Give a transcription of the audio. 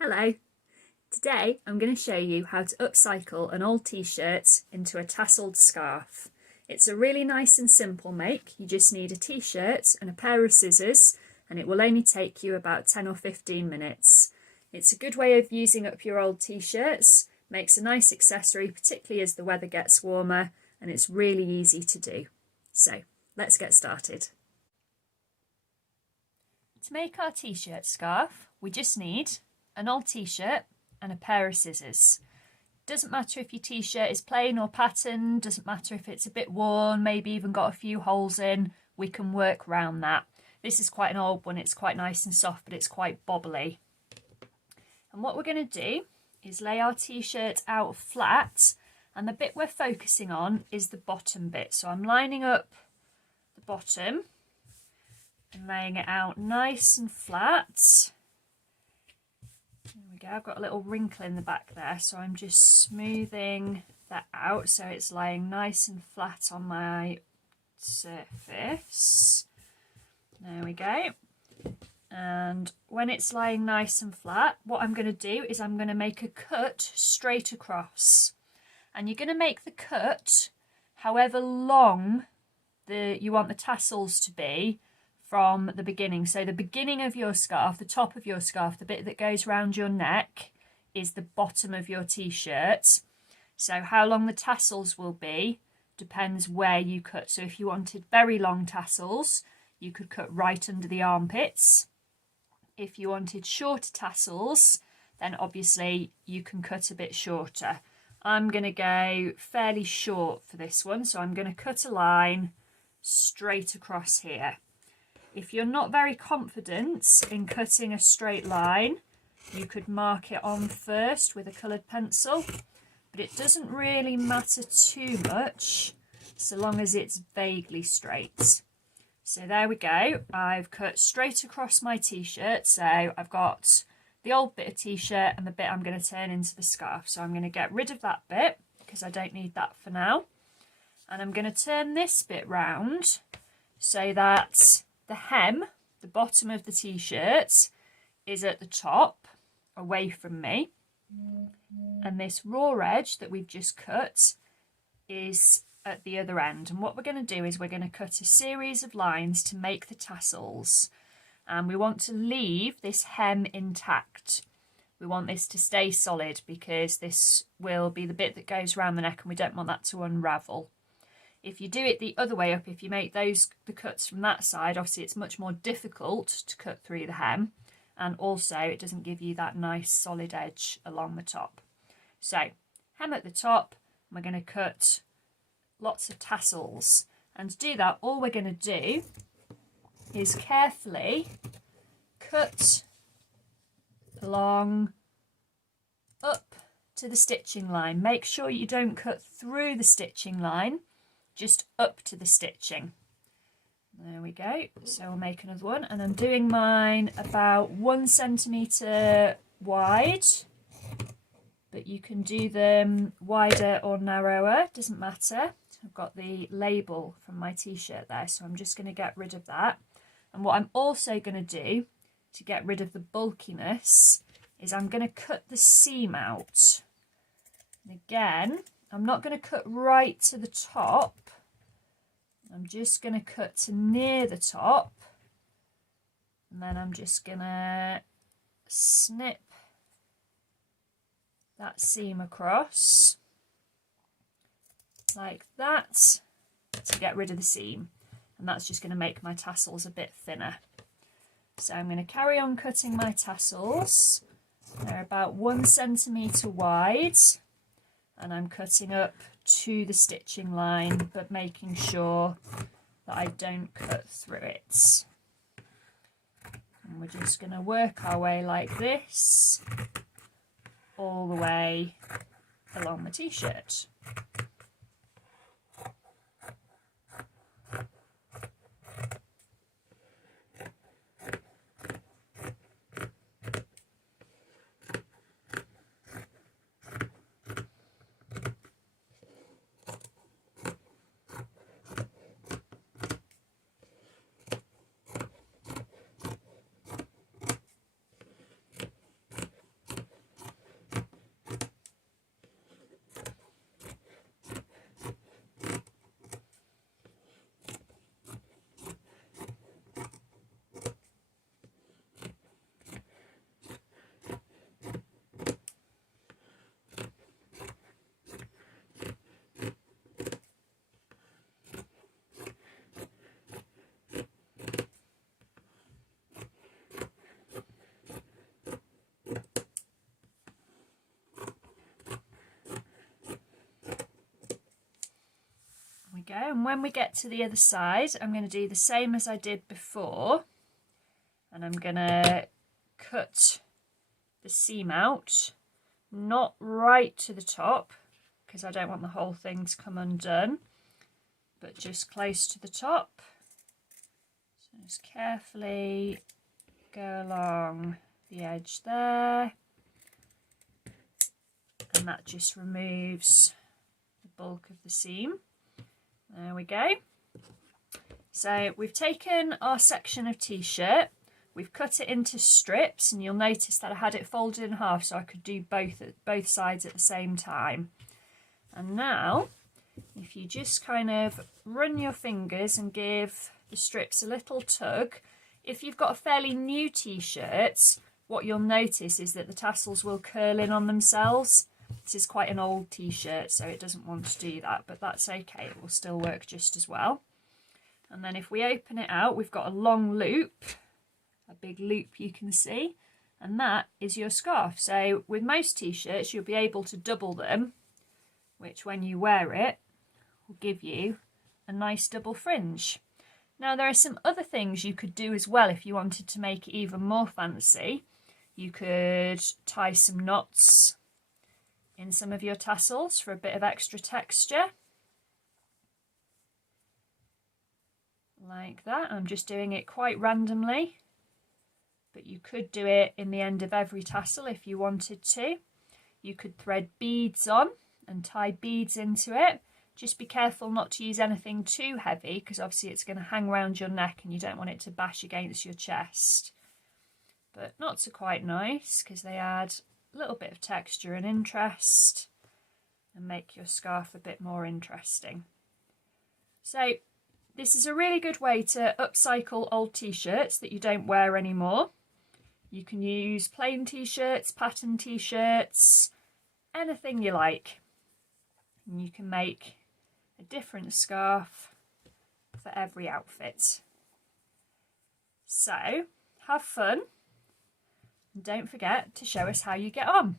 Hello! Today I'm going to show you how to upcycle an old t-shirt into a tasselled scarf. It's a really nice and simple make. You just need a t-shirt and a pair of scissors and it will only take you about 10 or 15 minutes. It's a good way of using up your old t-shirts, makes a nice accessory particularly as the weather gets warmer, and it's really easy to do. So let's get started. To make our t-shirt scarf we just need an old t-shirt and a pair of scissors. Doesn't matter if your t-shirt is plain or patterned, doesn't matter if it's a bit worn, maybe even got a few holes in, we can work around that. This is quite an old one, it's quite nice and soft, but it's quite bobbly. And what we're going to do is lay our t-shirt out flat, and the bit we're focusing on is the bottom bit. So I'm lining up the bottom and laying it out nice and flat. There we go, I've got a little wrinkle in the back there, so I'm just smoothing that out so it's laying nice and flat on my surface. There we go. And when it's lying nice and flat, what I'm going to do is I'm going to make a cut straight across. And you're going to make the cut however long you want the tassels to be from the beginning. So the beginning of your scarf, the top of your scarf, the bit that goes around your neck, is the bottom of your t-shirt. So how long the tassels will be depends where you cut. So if you wanted very long tassels, you could cut right under the armpits. If you wanted shorter tassels, then obviously you can cut a bit shorter. I'm going to go fairly short for this one, so I'm going to cut a line straight across here. If you're not very confident in cutting a straight line, you could mark it on first with a coloured pencil, but it doesn't really matter too much so long as it's vaguely straight. So there we go, I've cut straight across my t-shirt, so I've got the old bit of t-shirt and the bit I'm going to turn into the scarf. So I'm going to get rid of that bit because I don't need that for now. And I'm going to turn this bit round so that the hem, the bottom of the t-shirt, is at the top, away from me. And this raw edge that we've just cut is at the other end. And what we're going to do is we're going to cut a series of lines to make the tassels. And we want to leave this hem intact. We want this to stay solid because this will be the bit that goes around the neck and we don't want that to unravel. If you do it the other way up, if you make the cuts from that side, obviously it's much more difficult to cut through the hem, and also it doesn't give you that nice solid edge along the top. So hem at the top, and we're going to cut lots of tassels. And to do that, all we're going to do is carefully cut along up to the stitching line. Make sure you don't cut through the stitching line, just up to the stitching. There we go. So we'll make another one, and I'm doing mine about 1 centimetre wide, but you can do them wider or narrower, doesn't matter. I've got the label from my t-shirt there, so I'm just going to get rid of that. And what I'm also going to do to get rid of the bulkiness is I'm going to cut the seam out. And again, I'm not going to cut right to the top. I'm just going to cut to near the top. And then I'm just going to snip that seam across like that to get rid of the seam. And that's just going to make my tassels a bit thinner. So I'm going to carry on cutting my tassels. They're about 1 centimetre wide, and I'm cutting up to the stitching line, but making sure that I don't cut through it. And we're just going to work our way like this all the way along the t-shirt. then when we get to the other side, I'm going to do the same as I did before, and I'm going to cut the seam out, not right to the top because I don't want the whole thing to come undone, but just close to the top. So just carefully go along the edge there, and that just removes the bulk of the seam. There we go. So we've taken our section of t-shirt, we've cut it into strips, and you'll notice that I had it folded in half so I could do both sides at the same time. And now if you just kind of run your fingers and give the strips a little tug, if you've got a fairly new t-shirt, what you'll notice is that the tassels will curl in on themselves. This is quite an old t-shirt, so it doesn't want to do that, but that's okay, it will still work just as well. And then if we open it out, we've got a long loop, a big loop you can see, and that is your scarf. So with most t-shirts, you'll be able to double them, which when you wear it will give you a nice double fringe. Now there are some other things you could do as well if you wanted to make it even more fancy. You could tie some knots in some of your tassels for a bit of extra texture. Like that. I'm just doing it quite randomly, but you could do it in the end of every tassel if you wanted to. You could thread beads on and tie beads into it. Just be careful not to use anything too heavy because obviously it's going to hang around your neck and you don't want it to bash against your chest. But knots are quite nice because they add a little bit of texture and interest and make your scarf a bit more interesting. So this is a really good way to upcycle old t-shirts that you don't wear anymore. You can use plain t-shirts, pattern t-shirts, anything you like. And you can make a different scarf for every outfit. So have fun and don't forget to show us how you get on.